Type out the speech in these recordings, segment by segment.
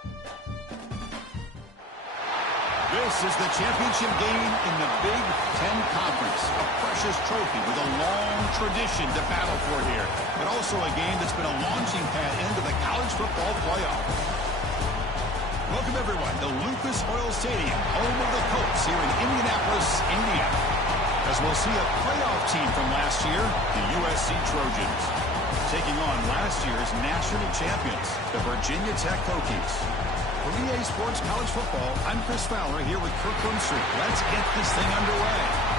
This is the championship game in the Big Ten Conference. A precious trophy with a long tradition to battle for here. But also a game that's been a launching pad into the college football playoff. Welcome, everyone, to Lucas Oil Stadium, home of the Colts here in Indianapolis, Indiana. As we'll see a playoff team from last year, the USC Trojans, taking on last year's national champions, the Virginia Tech Hokies. For EA Sports College Football, I'm Chris Fowler here with Kirk Brunstreet. Let's get this thing underway.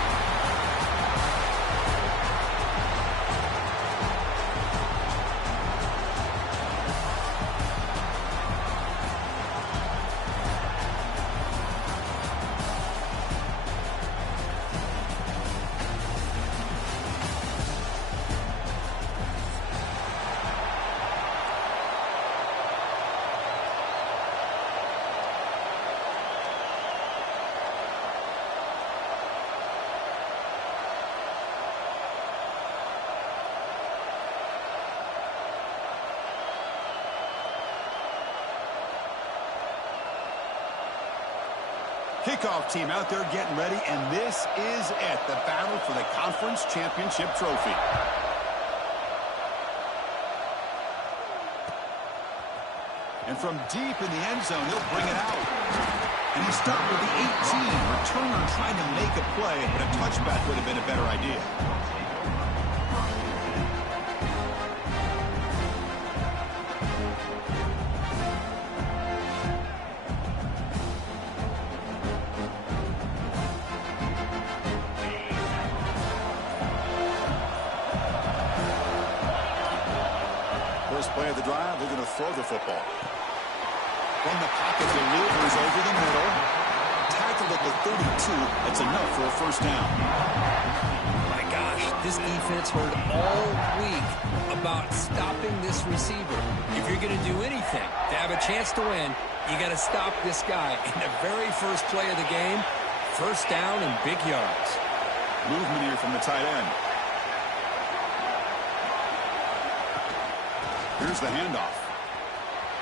Kickoff team out there getting ready, and this is it, the battle for the conference championship trophy. And from deep in the end zone, he'll bring it out. And he stopped with the 18. Returner trying to make a play, but a touchback would have been a better idea. Play of the drive, they're going to throw the football. From the pocket, delivers over the middle. Tackled at the 32. That's enough for a first down. My gosh, this defense heard all week about stopping this receiver. If you're going to do anything to have a chance to win, you got to stop this guy. In the very first play of the game, first down and big yards. Movement here from the tight end. Here's the handoff.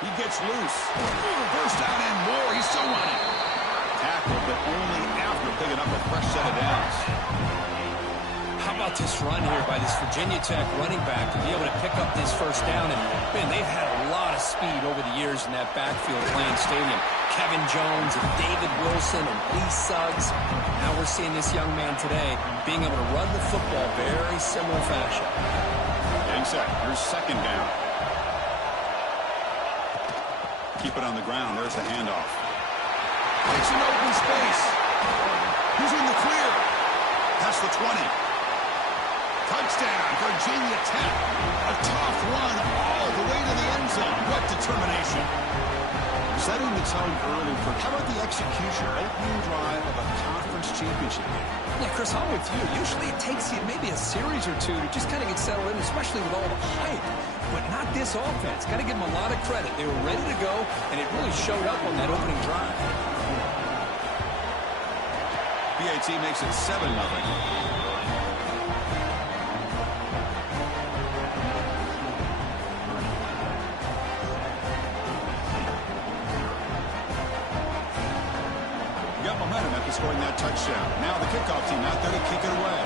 He gets loose. First down and more. He's still running. Tackled, but only after picking up a fresh set of downs. How about this run here by this Virginia Tech running back to be able to pick up this first down? And, man, they've had a lot of speed over the years in that backfield playing stadium. Kevin Jones and David Wilson and Lee Suggs. Now we're seeing this young man today being able to run the football very similar fashion. Getting set. Here's second down. Keep it on the ground. There's the handoff. Takes an open space. He's in the clear. That's the 20. Touchdown, Virginia Tech. A tough run all the way to the end zone. What determination. Setting the tone early for how about the execution, opening drive of a conference championship game? Yeah, Chris, I'm with you. Usually it takes you maybe a series or two to just kind of get settled in, especially with all the hype. But not this offense. Got to give them a lot of credit. They were ready to go, and it really showed up on that opening drive. PAT makes it 7-0. Momentum after scoring that touchdown. Now the kickoff team out there to kick it away.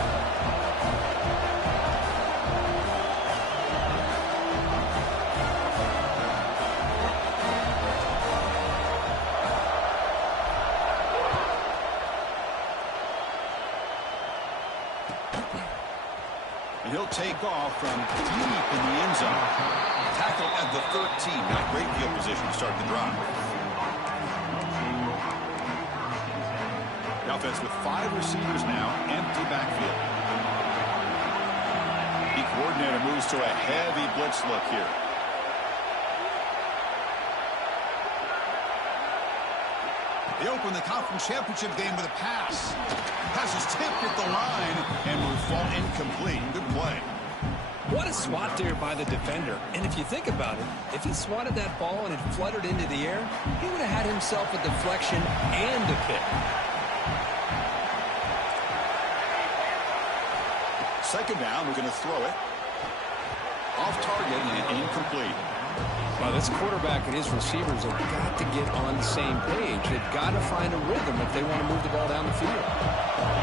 And he'll take off from deep in the end zone. Tackle at the 13. Not great field position to start the drive. Offense with 5 receivers now, empty backfield. The coordinator moves to a heavy blitz look here. They open the conference championship game with a pass. Pass is tipped at the line and will fall incomplete. Good play. What a swat there by the defender. And if you think about it, if he swatted that ball and it fluttered into the air, he would have had himself a deflection and a pick. Second down, we're going to throw it. Off target and incomplete. Well, this quarterback and his receivers have got to get on the same page. They've got to find a rhythm if they want to move the ball down the field.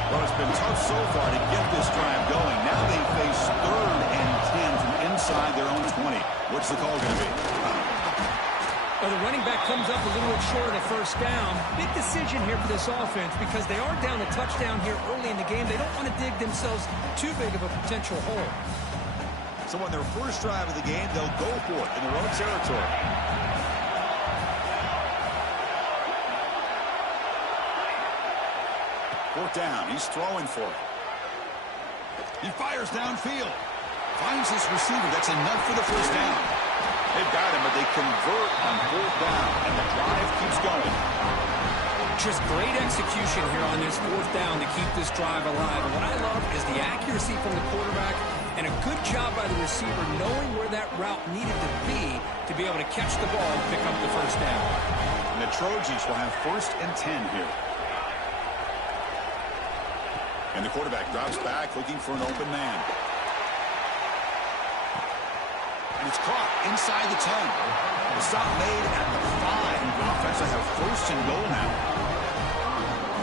Well, it's been tough so far to get this drive going. Now they face 3rd and 10 from inside their own 20. What's the call going to be? Well, the running back comes up a little bit short of first down. Big decision here for this offense because they are down a touchdown here early in the game. They don't want to dig themselves too big of a potential hole. So on their first drive of the game, they'll go for it in their own territory. Fourth down. He's throwing for it. He fires downfield. Finds his receiver. That's enough for the first down. They've got him, but they convert on 4th down, and the drive keeps going. Just great execution here on this 4th down to keep this drive alive. And what I love is the accuracy from the quarterback and a good job by the receiver knowing where that route needed to be able to catch the ball and pick up the first down. And the Trojans will have 1st and 10 here. And the quarterback drops back looking for an open man. And it's caught inside the 10. The stop made at the 5. The offense will have 1st and goal now.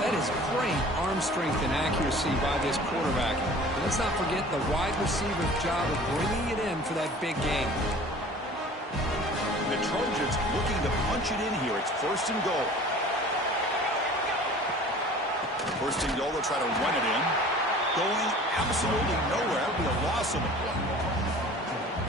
That is great arm strength and accuracy by this quarterback. And let's not forget the wide receiver's job of bringing it in for that big game. The Trojans looking to punch it in here. It's 1st and goal. 1st and goal, they'll try to run it in. Going absolutely nowhere. That would be a loss of a play.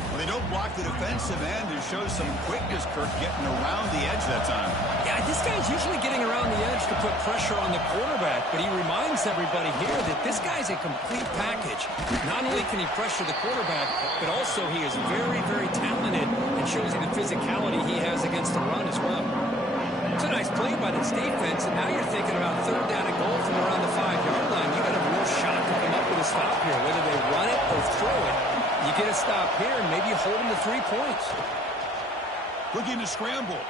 Well, they don't block the defensive end. It shows some quickness, Kirk, getting around the edge that time. Yeah, this guy's usually getting around the edge to put pressure on the quarterback, but he reminds everybody here that this guy's a complete package. Not only can he pressure the quarterback, but also he is very, very talented and shows you the physicality he has against the run as well. It's a nice play by this defense, and now you're thinking about 3rd down and goal from around the 5-yard line. You got a real shot to come up with a stop here, whether they run it or throw it. You get a stop here, and maybe you hold them to 3 points. Looking to scramble.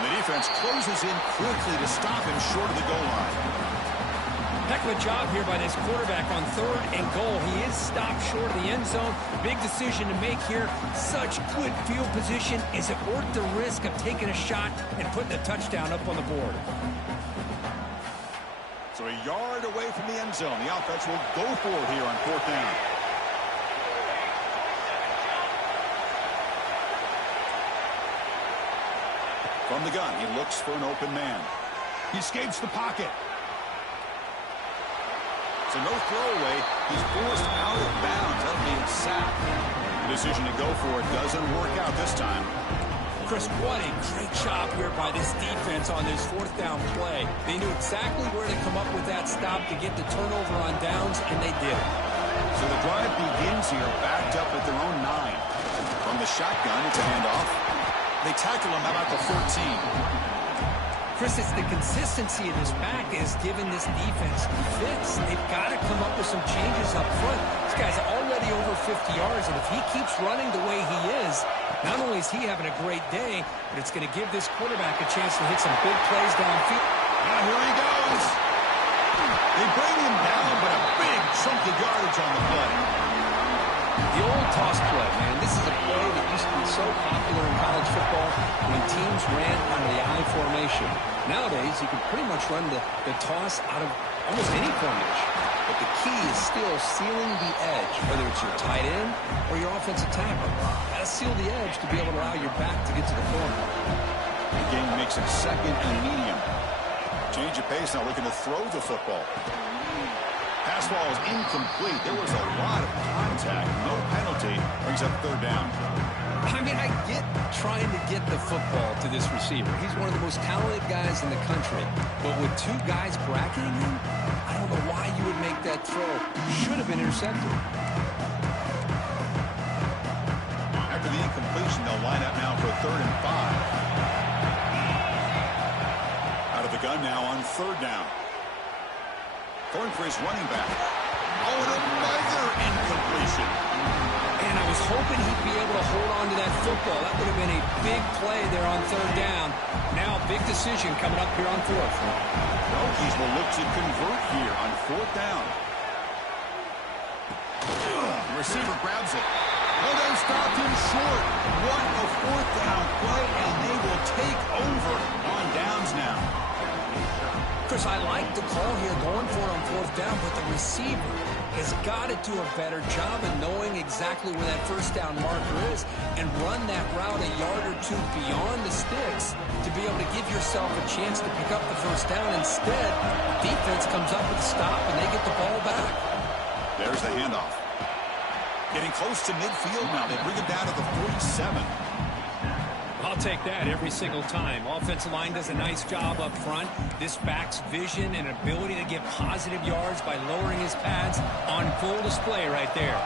The defense closes in quickly to stop him short of the goal line. Heck of a job here by this quarterback on 3rd and goal. He is stopped short of the end zone. Big decision to make here. Such good field position. Is it worth the risk of taking a shot and putting a touchdown up on the board? So a yard away from the end zone. The offense will go for it here on 4th down. From the gun, he looks for an open man. He escapes the pocket. So no throwaway. He's forced out of bounds. That'll be a sack. The decision to go for it doesn't work out this time. Chris, what a great job here by this defense on this 4th down play. They knew exactly where to come up with that stop to get the turnover on downs, and they did it. So the drive begins here backed up at their own 9. From the shotgun, it's a handoff. They tackle him about the 13. Chris, it's the consistency of this back is giving this defense fits. They've got to come up with some changes up front. This guy's already over 50 yards, and if he keeps running the way he is, not only is he having a great day, but it's going to give this quarterback a chance to hit some big plays downfield. Here he goes. They bring him down, but a big chunk of yardage on the play. The old toss play, man. This is a play that used to be so popular in college football when teams ran out of the I formation. Nowadays, you can pretty much run the toss out of almost any formation. But the key is still sealing the edge, whether it's your tight end or your offensive tackle. Got to seal the edge to be able to allow your back to get to the corner. The game makes it 2nd and medium. Change of pace, now looking to throw the football. Pass ball is incomplete. There was a lot of contact. No penalty. Brings up 3rd down. I mean, I get trying to get the football to this receiver. He's one of the most talented guys in the country. But with 2 guys bracketing him, I don't know why you would make that throw. Should have been intercepted. After the incompletion, they'll line up now for 3rd and 5. Out of the gun now on 3rd down. Going for his running back. Oh, and another incompletion. And I was hoping he'd be able to hold on to that football. That would have been a big play there on 3rd down. Now, big decision coming up here on 4th. Hokies will look to convert here on 4th down. The receiver grabs it. Well, they stopped him short. What a fourth down play, and they will take over on downs now. Chris, I like the call here going for it on fourth down, but the receiver has got to do a better job of knowing exactly where that first down marker is and run that route a yard or two beyond the sticks to be able to give yourself a chance to pick up the first down. Instead, defense comes up with a stop, and they get the ball back. There's the handoff. Getting close to midfield now. They bring it down to the 47. I'll take that every single time. Offensive line does a nice job up front. This back's vision and ability to get positive yards by lowering his pads on full display right there.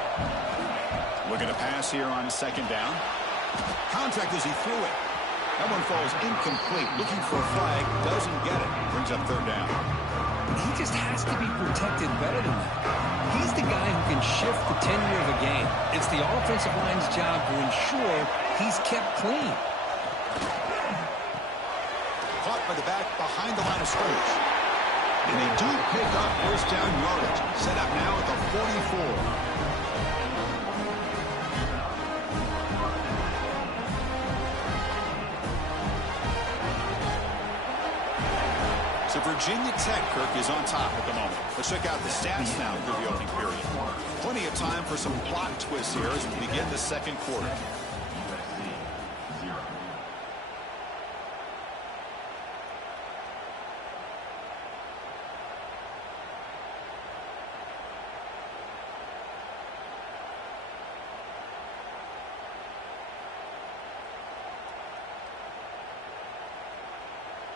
Looking to pass here on second down. Contact as he threw it. That one falls incomplete. Looking for a flag. Doesn't get it. Brings up third down. He just has to be protected better than that. He's the guy who can shift the tenure of a game. It's the offensive line's job to ensure he's kept clean. Caught by the back behind the line of scrimmage. And they do pick up first down yardage. Set up now at the 44. So Virginia Tech, Kirk, is on top at the moment. Let's check out the stats now through the opening period. Plenty of time for some plot twists here as we begin the second quarter.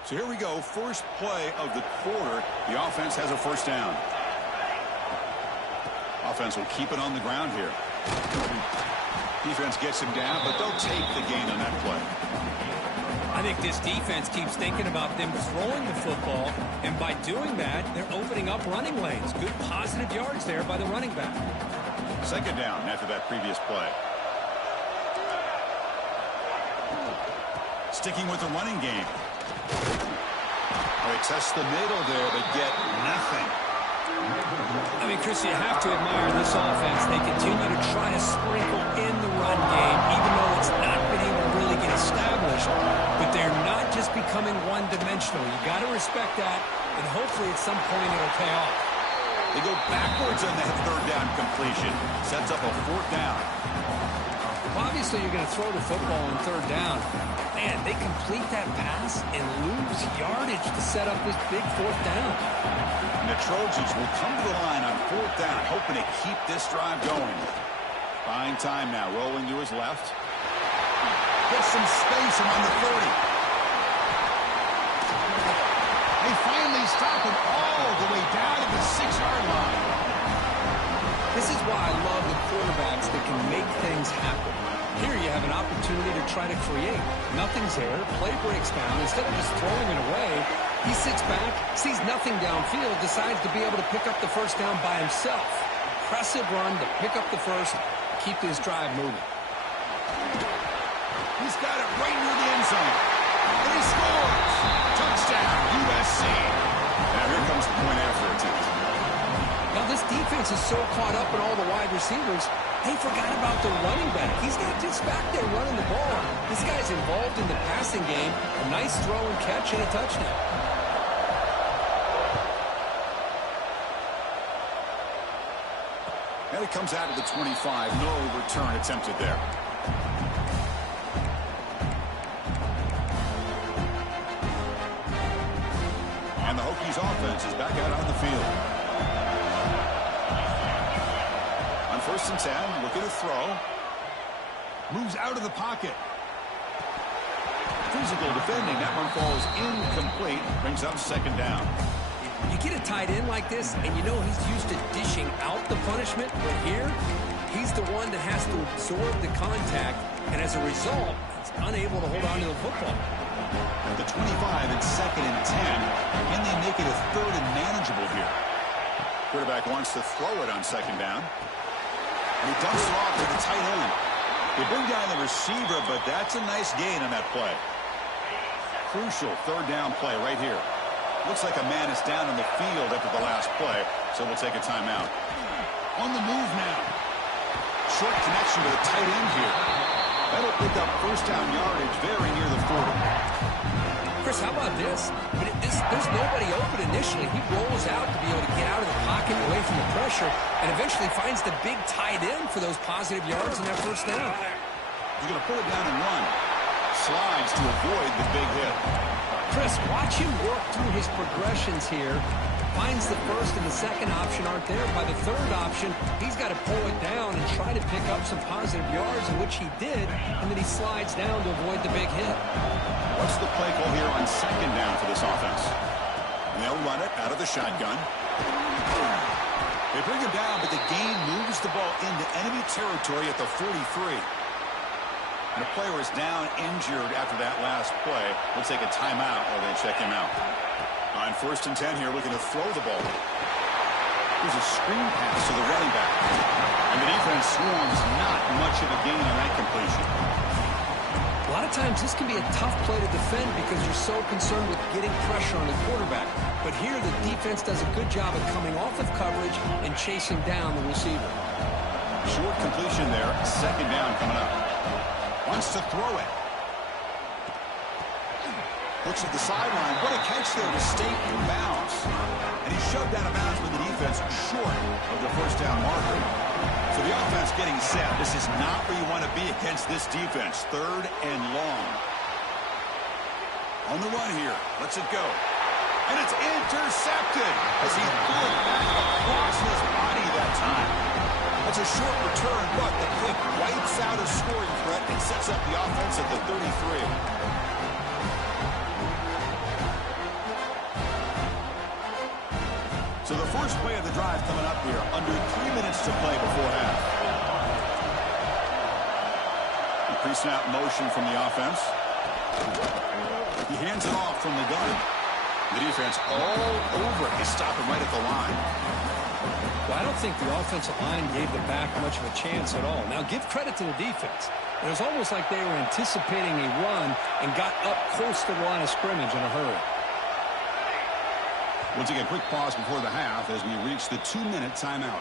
So here we go, first play of the quarter. The offense has a first down. Offense will keep it on the ground here. Defense gets him down, but they'll take the gain on that play. I think this defense keeps thinking about them throwing the football, and by doing that, they're opening up running lanes. Good positive yards there by the running back. Second down after that previous play. Sticking with the running game. They test the middle there, but get nothing. I mean, Chris, you have to admire this offense. They continue to try to sprinkle in the run game, even though it's not been able to really get established. But they're not just becoming one-dimensional. You got to respect that, and hopefully at some point it'll pay off. They go backwards on that third down completion. Sets up a fourth down. Well, obviously, you're going to throw the football on third down. Man, they complete that pass and lose yardage to set up this big fourth down. And the Trojans will come to the line on fourth down, hoping to keep this drive going. Buying time now, rolling to his left. Gets some space around the 30. They finally stop him all the way down to the 6-yard line. This is why I love the quarterbacks that can make things happen. Here you have an opportunity to try to create. Nothing's there. Play breaks down. Instead of just throwing it away, he sits back, sees nothing downfield, decides to be able to pick up the first down by himself. Impressive run to pick up the first, keep this drive moving. He's got it right near the end zone. And he scores! Touchdown, USC. Now here comes the point after attempt. Now this defense is so caught up in all the wide receivers, they forgot about the running back. He's not just back there running the ball. This guy's involved in the passing game. A nice throw and catch and a touchdown. And it comes out of the 25. No return attempted there. And the Hokies offense is back out on the field. On 1st and 10, looking to throw. Moves out of the pocket. Physical defending. That one falls incomplete. Brings up second down. You get a tight end like this, and you know he's used to dishing out the punishment, but here, he's the one that has to absorb the contact, and as a result, he's unable to hold on to the football. At the 25, it's 2nd and 10. Can they make it a 3rd and manageable here? Quarterback wants to throw it on second down. And he dumps it off to the tight end. They bring down the receiver, but that's a nice gain on that play. Crucial 3rd down play right here. Looks like a man is down in the field after the last play, so we'll take a timeout. On the move now. Short connection to the tight end here. That'll pick up first down yardage very near the 40. Chris, how about this? There's nobody open initially. He rolls out to be able to get out of the pocket away from the pressure and eventually finds the big tight end for those positive yards in that first down. He's going to pull it down and run. Slides to avoid the big hit. Chris, watch him work through his progressions here. Finds the first and the second option aren't there. By the third option, he's got to pull it down and try to pick up some positive yards, in which he did, and then he slides down to avoid the big hit. What's the play call here on second down for this offense? And they'll run it out of the shotgun. They bring him down, but the gain moves the ball into enemy territory at the 43. And a player is down injured after that last play. We'll take a timeout while they check him out. On first and 10 here, looking to throw the ball. Here's a screen pass to the running back. And the defense swarms not much of a gain on that completion. A lot of times this can be a tough play to defend because you're so concerned with getting pressure on the quarterback. But here the defense does a good job of coming off of coverage and chasing down the receiver. Short completion there. Second down coming up. Wants to throw it. Looks at the sideline. What a catch there to stay in bounds. And he shoved out of bounds with the defense short of the first down marker. So the offense getting set. This is not where you want to be against this defense. Third and long. On the run here. Lets it go. And it's intercepted as he threw it back across his body that time. That's a short return, but the pick wipes out a scoring threat and sets up the offense at the 33. So the first play of the drive coming up here. Under 3 minutes to play before half. The pre-snap motion from the offense. He hands it off from the gun. The defense all over it. They stop him right at the line. Well, I don't think the offensive line gave the back much of a chance at all. Now, give credit to the defense. It was almost like they were anticipating a run and got up close to the line of scrimmage in a hurry. We'll take a quick pause before the half as we reach the 2-minute timeout.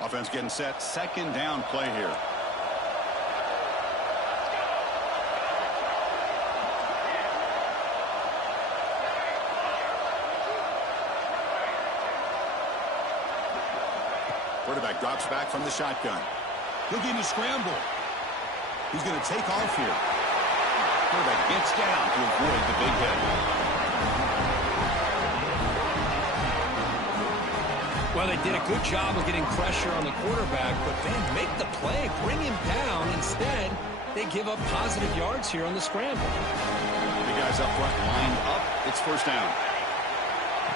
Offense getting set. Second down play here. Quarterback drops back from the shotgun. He'll give you scramble. He's going to take off here. Quarterback gets down to avoid the big hit. Well, they did a good job of getting pressure on the quarterback, but then make the play, bring him down. Instead, they give up positive yards here on the scramble. The guys up front lined up. It's first down.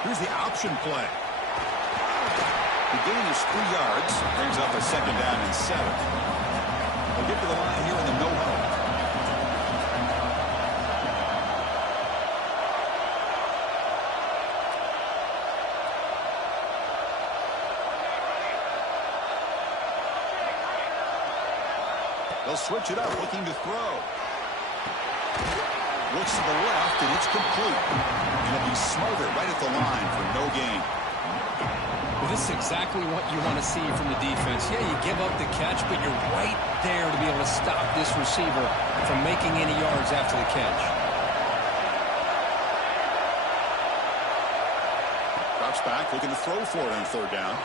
Here's the option play. The gain is 3 yards. Brings up a second down and 7. They'll get to the line here in the no-huddle. They'll switch it up, looking to throw. Looks to the left, and it's complete. And it'll be smothered right at the line for no gain. Well, this is exactly what you want to see from the defense. Yeah, you give up the catch, but you're right there to be able to stop this receiver from making any yards after the catch. Drops back, looking to throw for it on third down.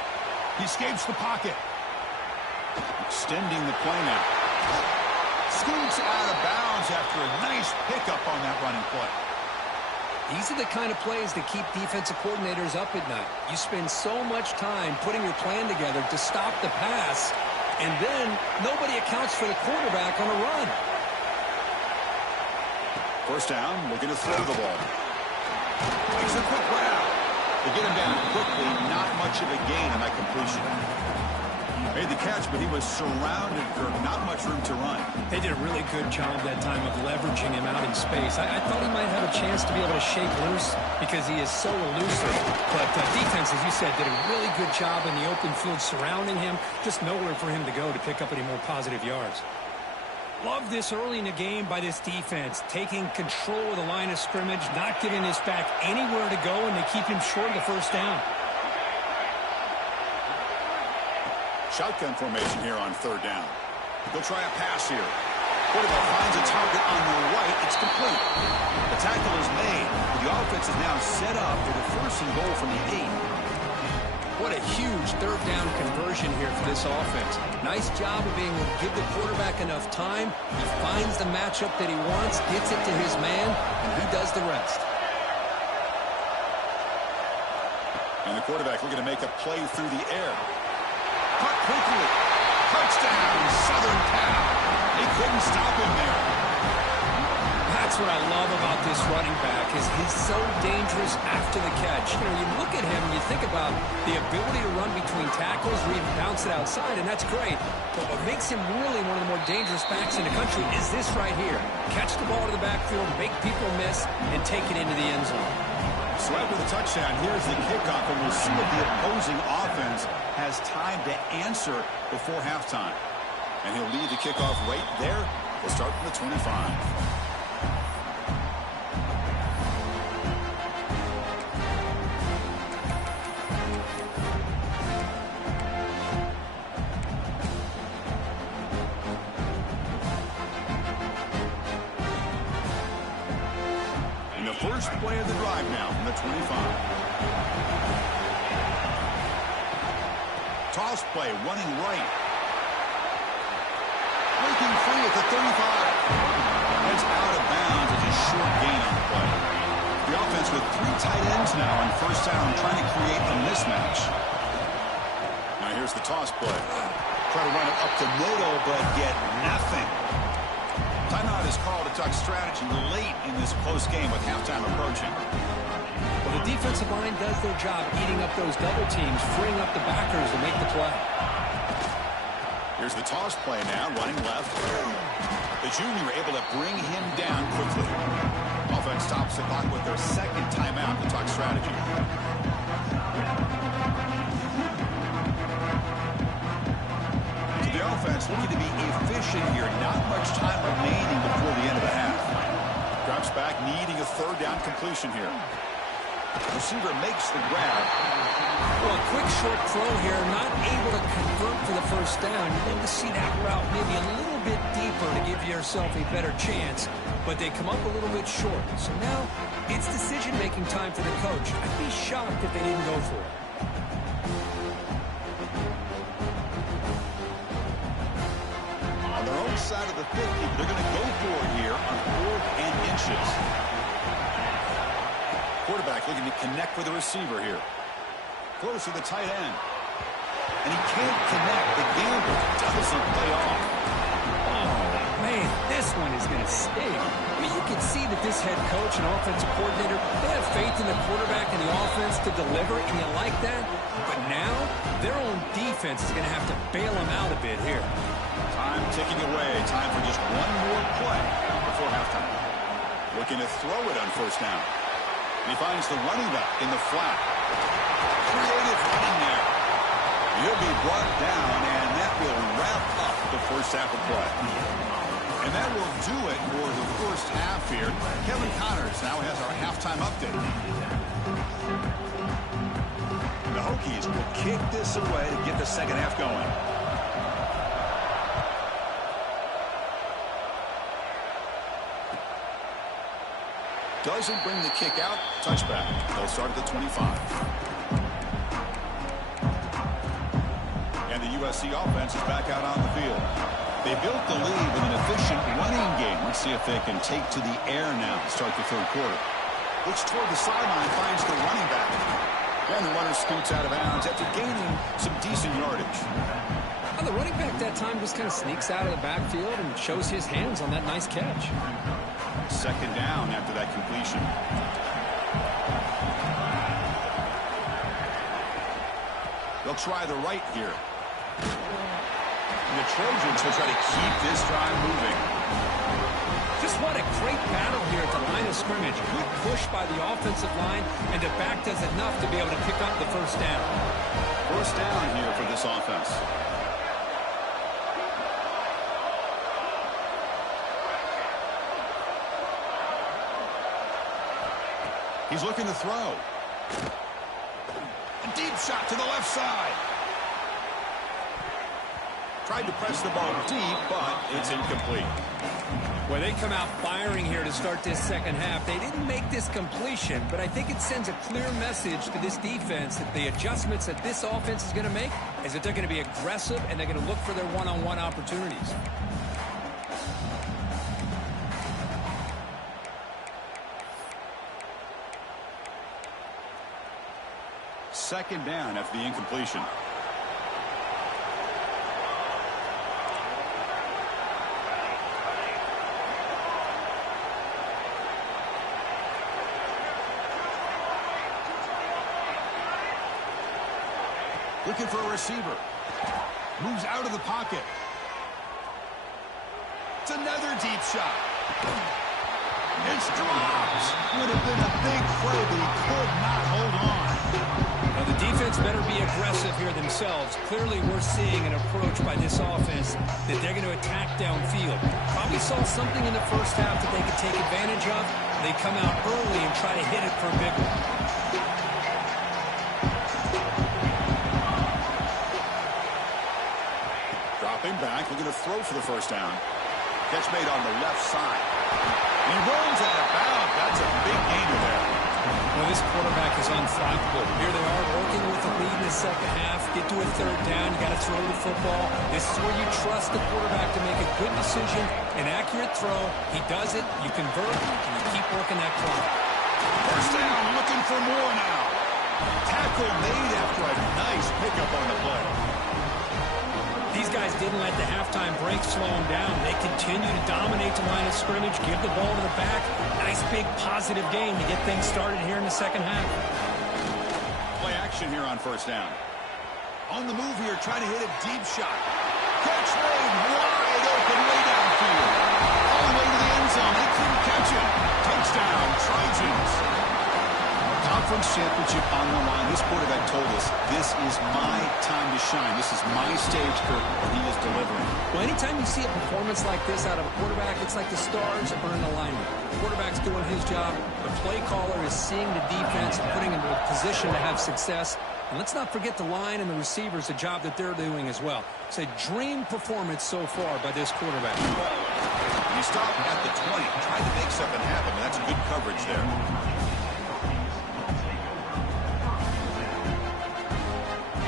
He escapes the pocket. Extending the play now. Scoots out of bounds after a nice pickup on that running play. These are the kind of plays that keep defensive coordinators up at night. You spend so much time putting your plan together to stop the pass, and then nobody accounts for the quarterback on a run. First down, looking to throw the ball. Makes a quick route. They get him down quickly, not much of a gain on that completion. Made the catch, but he was surrounded, Kirk. Not much room to run. They did a really good job that time of leveraging him out in space. I thought he might have a chance to be able to shake loose because he is so elusive. But defense, as you said, did a really good job in the open field surrounding him. Just nowhere for him to go to pick up any more positive yards. Love this early in the game by this defense, taking control of the line of scrimmage, not giving this back anywhere to go, and they keep him short of the first down. Shotgun formation here on third down. They'll try a pass here. Quarterback finds a target on the right. It's complete. The tackle is made. The offense is now set up for the first and goal from the 8. What a huge third down conversion here for this offense. Nice job of being able to give the quarterback enough time. He finds the matchup that he wants, gets it to his man, and he does the rest. And the quarterback looking to make a play through the air. Cut quickly. Touchdown, Southern Cal. They couldn't stop him there. That's what I love about this running back is he's so dangerous after the catch. You know, you look at him and you think about the ability to run between tackles or even bounce it outside, and that's great. But what makes him really one of the more dangerous backs in the country is this right here. Catch the ball to the backfield, make people miss, and take it into the end zone. So after the touchdown, here's the kickoff, and we'll see if the opposing offense has time to answer before halftime. And he'll lead the kickoff right there. We'll start from the 25. First play of the drive now from the 25. Toss play, running right. Breaking free at the 35. That's out of bounds. It's a short gain on the play. The offense with 3 tight ends now on first down, trying to create a mismatch. Now here's the toss play. Try to run it up the middle, but get nothing. Timeout is called to talk strategy late in this close game with halftime approaching. Well, the defensive line does their job eating up those double teams, freeing up the backers to make the play. Here's the toss play now, running left. The junior able to bring him down quickly. Offense stops the clock with their second timeout to talk strategy. The offense looking to be efficient here. Not much time remaining before the end of the half. Drops back, needing a third down completion here. Receiver makes the grab. Well, a quick short throw here, not able to convert for the first down. You need to see that route maybe a little bit deeper to give yourself a better chance, but they come up a little bit short. So now it's decision-making time for the coach. I'd be shocked if they didn't go for it. Side of the 50, they're going to go for it here on 4th and inches. Quarterback looking to connect with the receiver here. Close to the tight end. And he can't connect. The gamble doesn't play off. Oh, man, this one is going to sting. I mean, you can see that this head coach and offensive coordinator, they have faith in the quarterback and the offense to deliver, and you like that. But now, their own defense is going to have to bail them out a bit here. Time ticking away. Time for just one more play before halftime. Looking to throw it on first down. And he finds the running back in the flat. Creative running there. He'll be brought down, and that will wrap up the first half of play. And that will do it for the first half here. Kevin Connors now has our halftime update. The Hokies will kick this away to get the second half going. Doesn't bring the kick out. Touchback. They'll start at the 25. And the USC offense is back out on the field. They built the lead with an efficient running game. Let's see if they can take to the air now to start the third quarter. Looks toward the sideline, finds the running back. And the runner scoots out of bounds after gaining some decent yardage. Well, the running back that time just kind of sneaks out of the backfield and shows his hands on that nice catch. Second down after that completion. They'll try the right here. And the Trojans will try to keep this drive moving. Just what a great battle here at the line of scrimmage. Good push by the offensive line, and the back does enough to be able to pick up the first down. First down here for this offense. He's looking to throw. A deep shot to the left side. Tried to press the ball deep, but it's incomplete. Well, they come out firing here to start this second half. They didn't make this completion, but I think it sends a clear message to this defense that the adjustments that this offense is going to make is that they're going to be aggressive and they're going to look for their one-on-one opportunities. Second down after the incompletion. Looking for a receiver. Moves out of the pocket. It's another deep shot. It's dropped. Would have been a big play, but he could not hold on. Now, the defense better be aggressive here themselves. Clearly, we're seeing an approach by this offense that they're going to attack downfield. Probably saw something in the first half that they could take advantage of. They come out early and try to hit it for a big one. Dropping back, looking to throw for the first down. Catch made on the left side. He runs out of bounds. That's a big gainer there. Well, this quarterback is unflappable. Here they are working with the lead in the second half. Get to a third down. You got to throw the football. This is where you trust the quarterback to make a good decision, an accurate throw. He does it. You convert, and you keep working that clock. First down, looking for more now. Tackle made after a nice pickup on the play. These guys didn't let the halftime break slow them down. They continue to dominate the line of scrimmage, give the ball to the back. Nice big positive game to get things started here in the second half. Play action here on first down. On the move here, trying to hit a deep shot. Catch made wide open way downfield. All the way to the end zone. They couldn't catch it. Touchdown, Trojans. Conference championship on the line. This quarterback told us, this is my time to shine. This is my stage, Kirk, and he is delivering. Well, anytime you see a performance like this out of a quarterback, it's like the stars are in alignment. The quarterback's doing his job. The play caller is seeing the defense and putting him in a position to have success. And let's not forget the line and the receivers, the job that they're doing as well. It's a dream performance so far by this quarterback. He stopped at the 20, tried to make something happen, and that's good coverage there.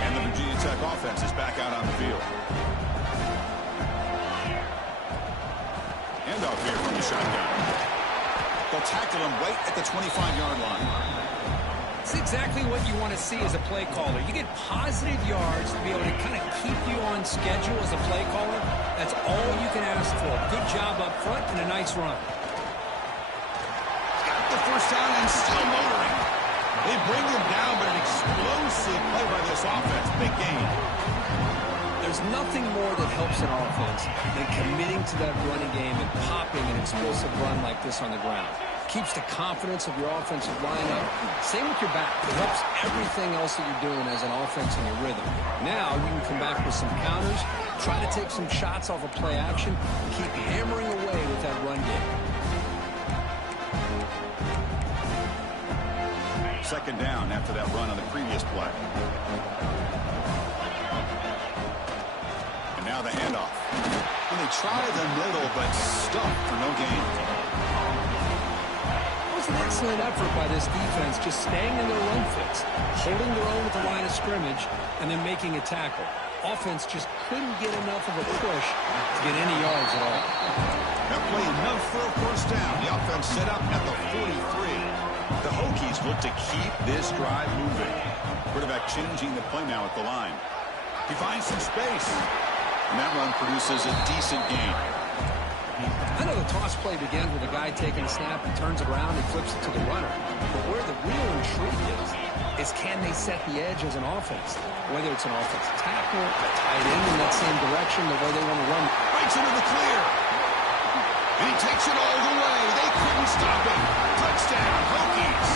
And the Virginia Tech offense is back out on the field. Handoff here from the shotgun. They'll tackle him right at the 25-yard line. It's exactly what you want to see as a play caller. You get positive yards to be able to kind of keep you on schedule as a play caller. That's all you can ask for. Good job up front and a nice run. Got the first down and still motoring. They bring him down, but an explosive play by this offense. Big gain. There's nothing more that helps an offense than committing to that running game and popping an explosive run like this on the ground. Keeps the confidence of your offensive line up. Same with your back. It helps everything else that you're doing as an offense in your rhythm. Now you can come back with some counters, try to take some shots off of play action, keep hammering away with that run game. Second down after that run on the previous play. And now the handoff. And they try the middle, but stuck for no gain. It was an excellent effort by this defense, just staying in their run fits, holding their own with the line of scrimmage, and then making a tackle. Offense just couldn't get enough of a push to get any yards at all. That play enough for a first down. The offense set up at the 43. The Hokies look to keep this drive moving. Quarterback changing the play now at the line. He finds some space. And that run produces a decent gain. I know the toss play begins with a guy taking a snap and turns around and flips it to the runner. But where the real intrigue is can they set the edge as an offense? Whether it's an offensive tackle, a tight end in that same direction, the way they want to run. Breaks into the clear. And he takes it all the way. They couldn't stop him. Touchdown, Hokies.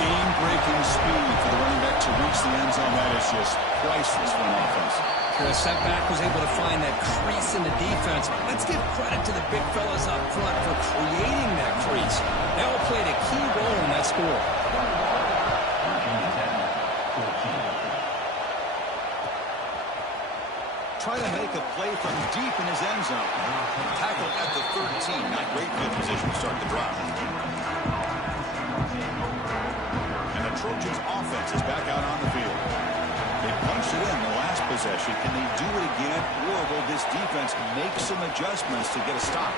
Game-breaking speed for the running back to reach the end zone. That is just priceless for an offense. The setback was able to find that crease in the defense. Let's give credit to the big fellas up front for creating that crease. They all played a key role in that score. try to make a play from deep in his end zone. Tackle at the 13. Not great field position to start the drive. And the Trojans offense is back out on the field. They punched it in the last possession. Can they do it again, or will this defense make some adjustments to get a stop?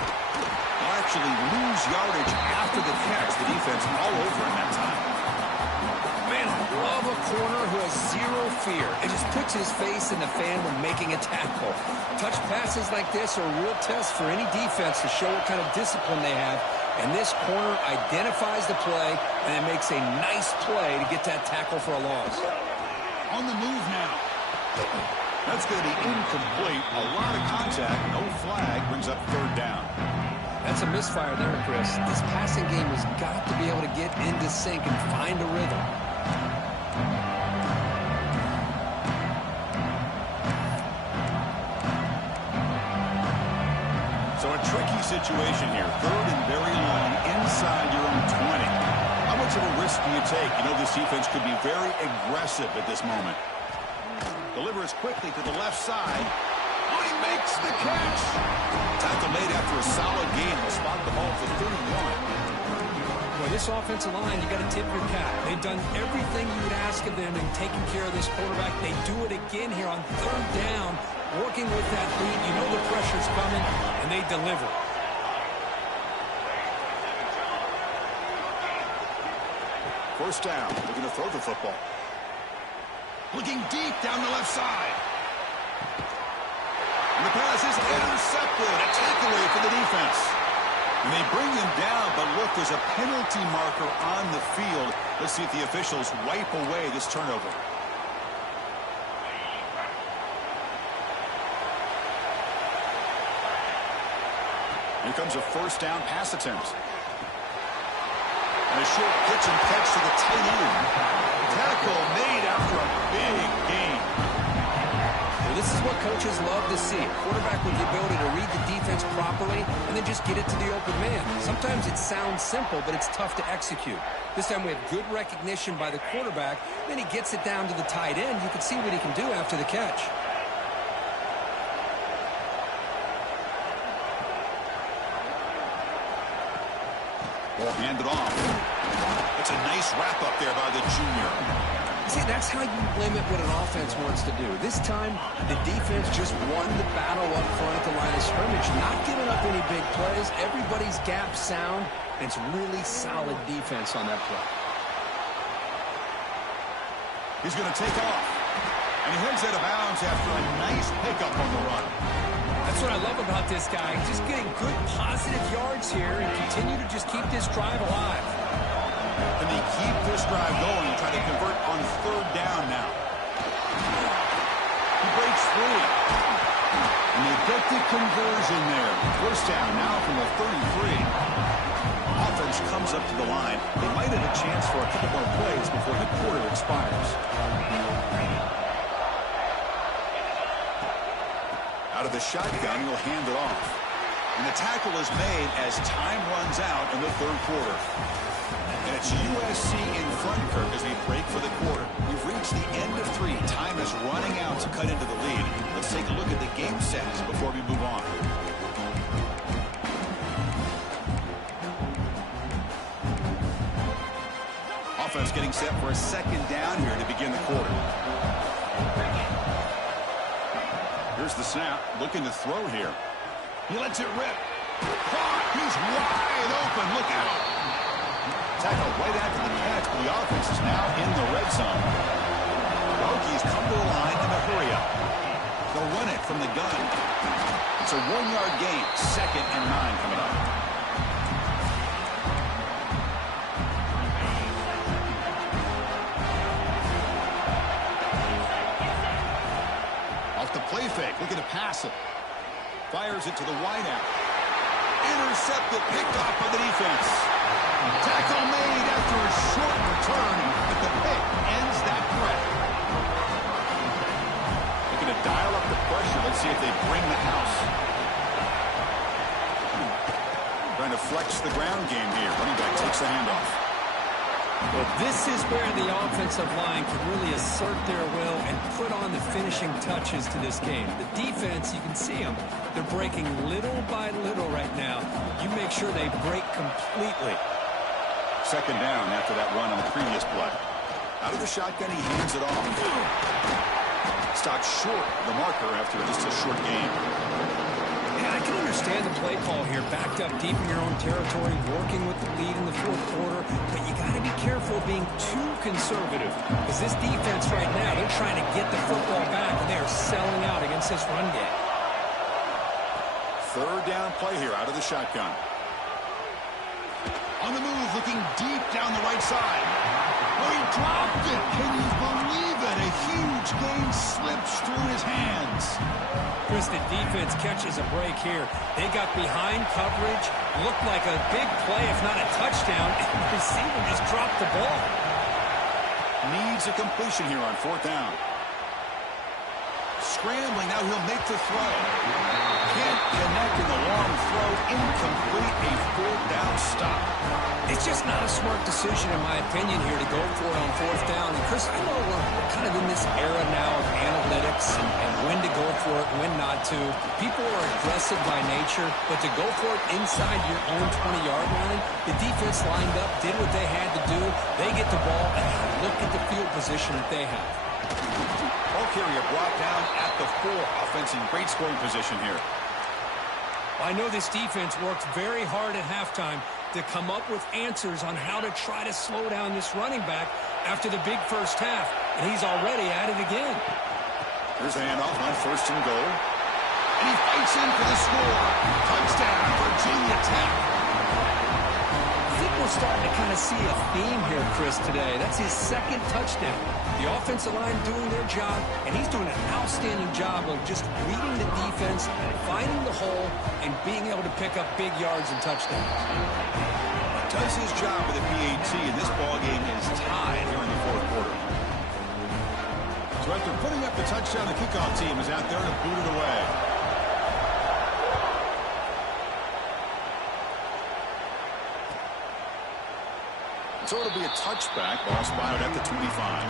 They'll actually lose yardage after the catch. The defense all over in that time. Man, I love a corner who has zero fear. It just puts his face in the fan when making a tackle. Touch passes like this are a real test for any defense to show what kind of discipline they have. And this corner identifies the play, and it makes a nice play to get that tackle for a loss. On the move now. That's going to be incomplete. A lot of contact. No flag. Brings up third down. That's a misfire there, Chris. This passing game has got to be able to get into sync and find a rhythm. So a tricky situation here. Third and very long inside your own 20. How much of a risk do you take? You know this defense could be very aggressive at this moment. Delivers quickly to the left side. Oh, he makes the catch. Tackle made after a solid gain. Will spot the ball for 31. Well, this offensive line, you got to tip your cap. They've done everything you would ask of them in taking care of this quarterback. They do it again here on third down, working with that lead. You know the pressure's coming, and they deliver. First down. They're going to throw the football. Looking deep down the left side. And the pass is intercepted. A takeaway for the defense. And they bring him down, but look, there's a penalty marker on the field. Let's see if the officials wipe away this turnover. Here comes a first down pass attempt. And a short pitch and catch to the tight end. Tackle made after a big gain. Well, this is what coaches love to see. A quarterback with the ability to read the defense properly and then just get it to the open man. Sometimes it sounds simple, but it's tough to execute. This time we have good recognition by the quarterback. Then he gets it down to the tight end. You can see what he can do after the catch. Ball handed off. It's a nice wrap-up there by the junior. See, that's how you limit what an offense wants to do. This time, the defense just won the battle up front at the line of scrimmage, not giving up any big plays. Everybody's gap sound, and it's really solid defense on that play. He's going to take off. And he heads out of bounds after a nice pickup on the run. That's what I love about this guy. Just getting good positive yards here and continue to just keep this drive alive. And they keep this drive going and try to convert on third down now. He breaks free. And they get the conversion there. First down now from the 33. Offense comes up to the line. They might have a chance for a couple more plays before the quarter expires. Out of the shotgun, he'll hand it off. And the tackle is made as time runs out in the third quarter. And it's USC in front, Kirk, as we break for the quarter. We've reached the end of 3. Time is running out to cut into the lead. Let's take a look at the game stats before we move on. Offense getting set for a second down here to begin the quarter. Here's the snap, looking to throw here. He lets it rip. He's wide open. Look out. Tackle right after the catch, but the offense is now in the red zone. The Hokies come to the line in a hurry up. They'll run it from the gun. It's a 1-yard gain. 2nd and 9 coming up. Off the play fake, looking to pass it. Fires it to the wideout. Intercepted, picked off by the defense. Tackle made after a short return, but the pick ends that threat. Looking to dial up the pressure. Let's see if they bring the house. Trying to flex the ground game here. Running back takes the handoff. Well, this is where the offensive line can really assert their will and put on the finishing touches to this game. The defense, you can see them. They're breaking little by little right now. You make sure they break completely. Second down after that run on the previous play. Out of the shotgun, he hands it off. Stopped short of the marker after just a short game. Yeah, I can understand the play call here. Backed up deep in your own territory, working with the lead in the fourth quarter. But you got to be careful being too conservative. Because this defense right now, they're trying to get the football back, and they are selling out against this run game. Third down play here out of the shotgun. On the move, looking deep down the right side. Oh, he dropped it. Can you believe it? A huge gain slips through his hands. Chris, the defense catches a break here. They got behind coverage. Looked like a big play, if not a touchdown. And the receiver just dropped the ball. Needs a completion here on fourth down. Scrambling, now he'll make the throw. Can't connect in the long throw. Incomplete, a fourth down stop. It's just not a smart decision, in my opinion, here to go for it on fourth down. And, Chris, I know we're kind of in this era now of analytics and when to go for it, when not to. People are aggressive by nature, but to go for it inside your own 20-yard line, the defense lined up, did what they had to do. They get the ball, and look at the field position that they have. Ball carrier brought down at the 4. Offense in great scoring position here. I know this defense worked very hard at halftime to come up with answers on how to try to slow down this running back after the big first half, and he's already at it again. Here's a handoff on first and goal. And he fights in for the score. Touchdown, Virginia Tech. I think we're starting to kind of see a theme here, Chris, today. That's his second touchdown. The offensive line doing their job, and he's doing an outstanding job of just reading the defense, finding the hole, and being able to pick up big yards and touchdowns. Does his job with the PAT, and this ball game is tied here in the fourth quarter. So after putting up the touchdown, the kickoff team is out there to boot it away. So it'll be a touchback. Ball spotted at the 25.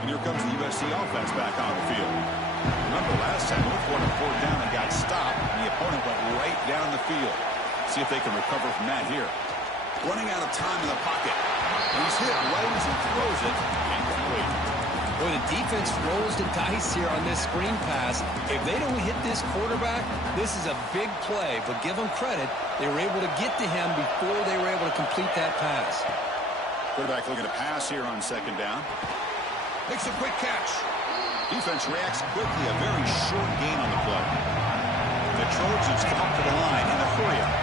And here comes the USC offense back on the field. Remember last time, looked for a fourth down and got stopped, and the opponent went right down the field. See if they can recover from that here. Running out of time in the pocket. And he's hit right as he throws it. Incomplete. Boy, the defense rolls the dice here on this screen pass. If they don't hit this quarterback, this is a big play. But give them credit, they were able to get to him before they were able to complete that pass. Quarterback looking to pass here on second down. Makes a quick catch. Defense reacts quickly. A very short gain on the play. The Trojans come up to the line in a hurry-up.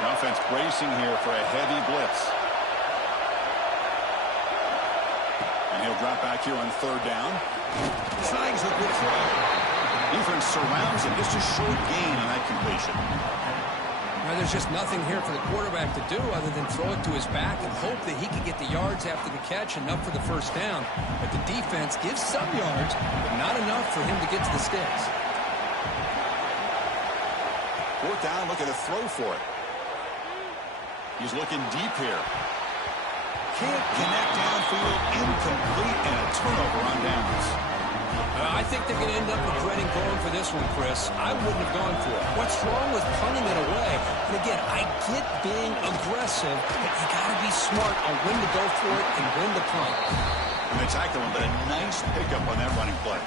The offense bracing here for a heavy blitz. And he'll drop back here on third down. Snags a good throw. Defense surrounds him. Just a short gain on that completion. Now, there's just nothing here for the quarterback to do other than throw it to his back and hope that he can get the yards after the catch, enough for the first down. But the defense gives some yards, but not enough for him to get to the sticks. Fourth down, looking to throw for it. He's looking deep here. Can't connect downfield, incomplete, and a turnover on downs. I think they're going to end up regretting going for this one, Chris. I wouldn't have gone for it. What's wrong with punting it away? And again, I get being aggressive, but you got to be smart on when to go for it and when to punt. And they tackle him, but a nice pickup on that running play.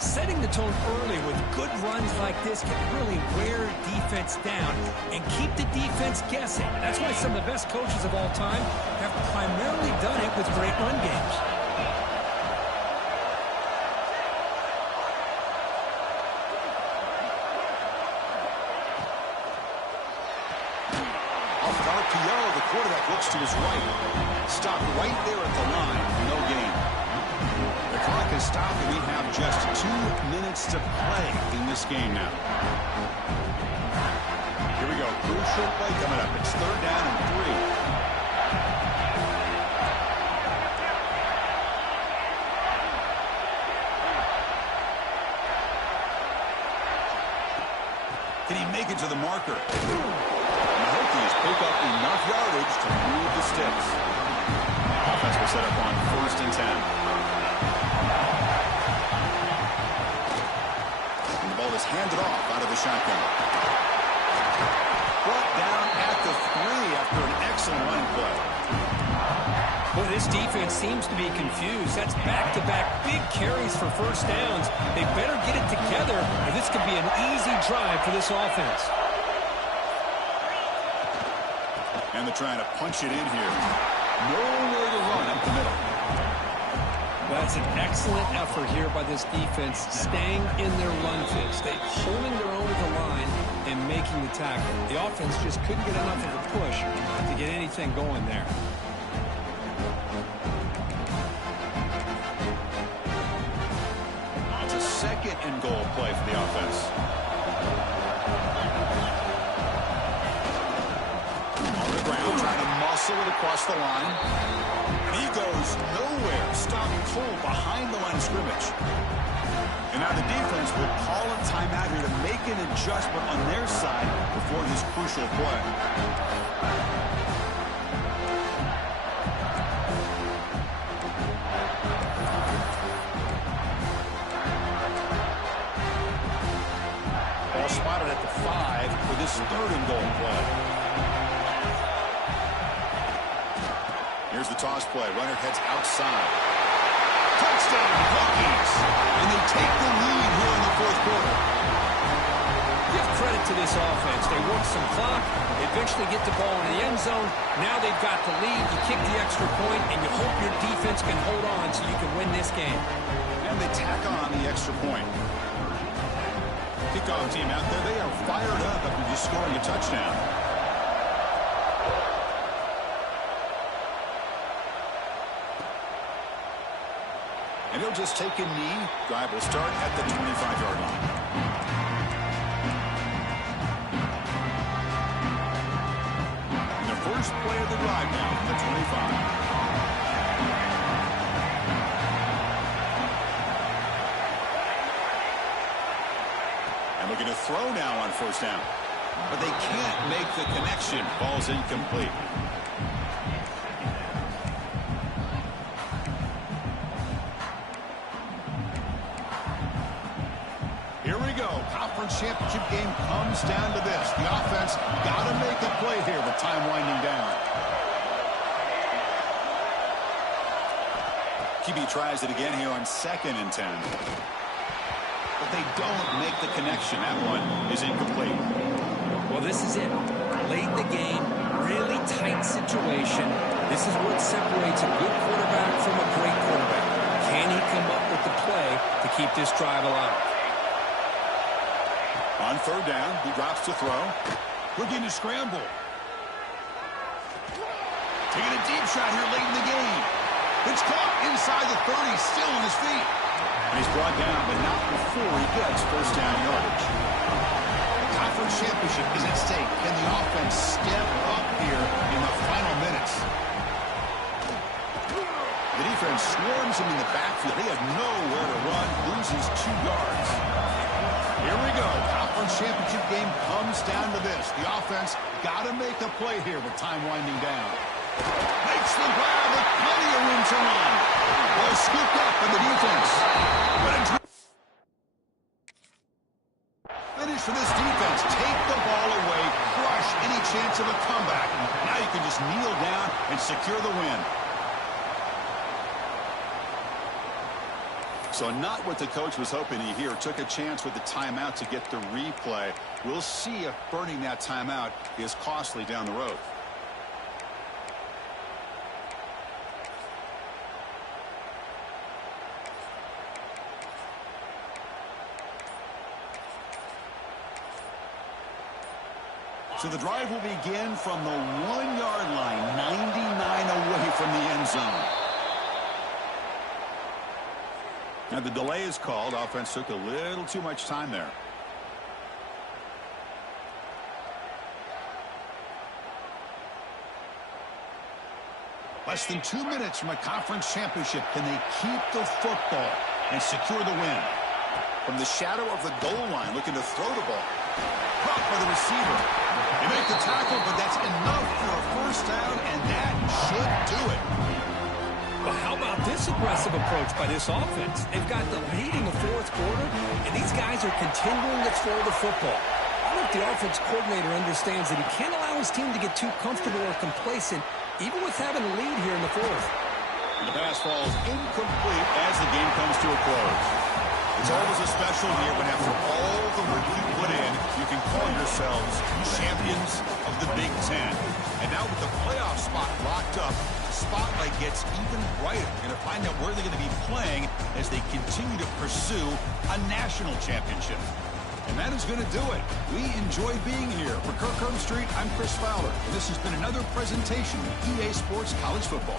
Setting the tone early with good runs like this can really wear defense down and keep the defense guessing. That's why some of the best coaches of all time have primarily done it with great run games. The quarterback looks to his right. Stopped right there at the line. No gain. The clock has stopped, and we have just 2 minutes to play in this game now. Here Here we go. Crucial play coming up. It's 3rd down and 3. Can he make it to the marker? And the Hokies pick up enough yardage to move the sticks. Offense will set up on 1st and 10. And the ball is handed off out of the shotgun. Brought down at the 3 after an excellent running play. Well, this defense seems to be confused. That's back-to-back big carries for first downs. They better get it together, or this could be an easy drive for this offense. And they're trying to punch it in here. Nowhere to run up the middle. That's an excellent effort here by this defense, staying in their run fix. They holding their own at the line and making the tackle. The offense just couldn't get enough of a push to get anything going there. It's a 2nd and goal play for the offense. On the ground, trying to muscle it across the line. He goes nowhere. Stop pull behind the line of scrimmage. And now the defense will call a timeout here to make an adjustment on their side before this crucial play. Ball spotted at the 5 for this 3rd and goal play. Here's the toss play. Runner heads outside. Touchdown, Hokies! And they take the lead here in the 4th quarter. Give credit to this offense. They work some clock. They eventually get the ball in the end zone. Now they've got the lead. You kick the extra point, and you hope your defense can hold on so you can win this game. And they tack on the extra point. Kickoff team out there. They are fired up after just scoring a touchdown. And he'll just take a knee. Drive will start at the 25-yard line. And the first play of the drive now from the 25. And looking to throw now on 1st down. But they can't make the connection. Ball's incomplete. Here we go. Conference championship game comes down to this. The offense got to make a play here with time winding down. QB tries it again here on 2nd and 10. But they don't make the connection. That one is incomplete. Well, this is it. Late in the game, really tight situation. This is what separates a good quarterback from a great quarterback. Can he come up with the play to keep this drive alive? On 3rd down, he drops to throw. Looking to scramble. Taking a deep shot here late in the game. It's caught inside the 30, still on his feet. And he's brought down, but not before he gets 1st down yardage. The conference championship is at stake. Can the offense step up here in the final minutes? The defense swarms him in the backfield. They have nowhere to run. Loses 2 yards. Here we go. Conference championship game comes down to this. The offense got to make a play here with time winding down. Makes the grab with plenty of room to run. Ball scooped up in the defense. But a finish for this defense. Take the ball away. Crush any chance of a comeback. Now you can just kneel down and secure the win. So not what the coach was hoping to hear. Took a chance with the timeout to get the replay. We'll see if burning that timeout is costly down the road. So the drive will begin from the 1-yard line, 99 away from the end zone. Now the delay is called. Offense took a little too much time there. Less than 2 minutes from a conference championship. Can they keep the football and secure the win? From the shadow of the goal line, looking to throw the ball. Caught by the receiver. They make the tackle, but that's enough for a first down, and that should do it. Well, how about this aggressive approach by this offense? They've got the lead in the fourth quarter, and these guys are continuing to throw the football. I think the offense coordinator understands that he can't allow his team to get too comfortable or complacent, even with having a lead here in the fourth. The pass falls incomplete as the game comes to a close. It's always a special year when after all the work you put in, you can call yourselves champions of the Big Ten. And now with the playoff spot locked up, the spotlight gets even brighter. You're going to find out where they're going to be playing as they continue to pursue a national championship. And that is going to do it. We enjoy being here. For Kirk Herbstreit, I'm Chris Fowler. And this has been another presentation of EA Sports College Football.